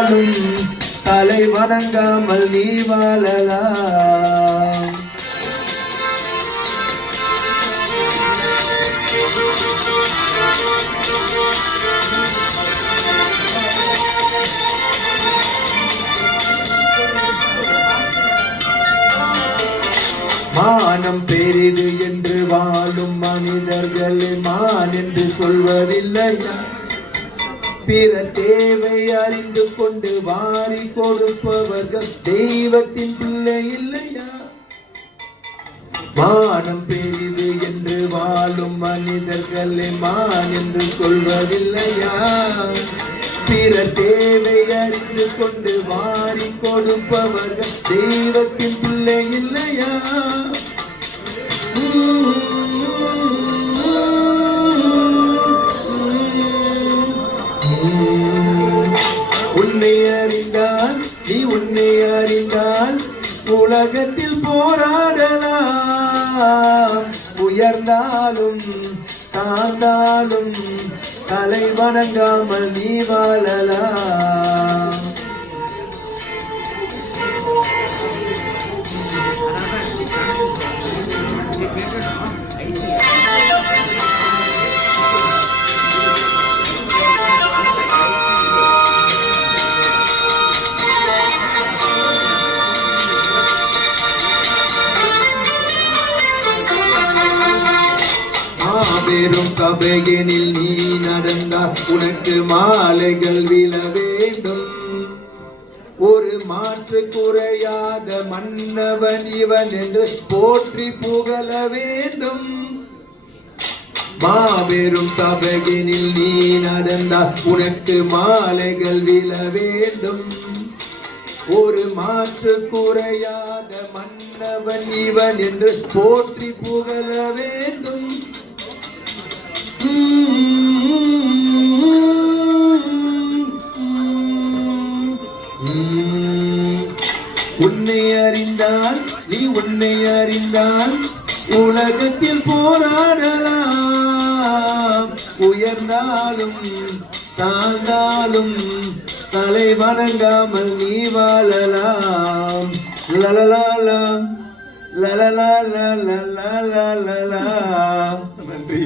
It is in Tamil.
தலை வணங்காமல் நீ வாழலாம். மானம் பெரிது என்று வாழும் மனிதர்களே மான் என்று சொல்வதில்லையா? பிற தேவை அறிந்து கொண்டு வாரி கொடுப்பவர்கள் தெய்வத்தின் பிள்ளை இல்லையா? மானம் பெரிது என்று வாழும் மனிதர்களே மான் என்று சொல்வதில்லையா? பிற தேவை அறிந்து கொண்டு வாரி கொடுப்பவர்கள் தெய்வத்தின் பிள்ளை இல்லையா? உன்னை அறிந்தால் நீ உன்னை அறிந்தால் உலகத்தில் போராடலாம். உயர்ந்தாலும் தாழ்ந்தாலும் தலை வணங்காமல் நீ வாழலாம். மாபெரும் சபையினில் நீ நடந்தால் உனக்கு மாலைகள் விழ வேண்டும். ஒரு மாற்று குறையாத மன்னவன் இவன் என்று போற்றி புகழ வேண்டும். மாபெரும் சபையினில் நீ நடந்தால் உனக்கு மாலைகள் விழ வேண்டும். ஒரு மாற்று குறையாத மன்னவன் இவன் என்று போற்றி புகழ வேண்டும். உன்னை அறிந்தால் நீ உன்னை அறிந்தால் உலகத்தில் போராடலாம். உயர்ந்தாலும் தாழ்ந்தாலும் தலை வணங்காமல் நீ வாழலாம். லலலாலா லலலாலா லலலாலா. நன்றி.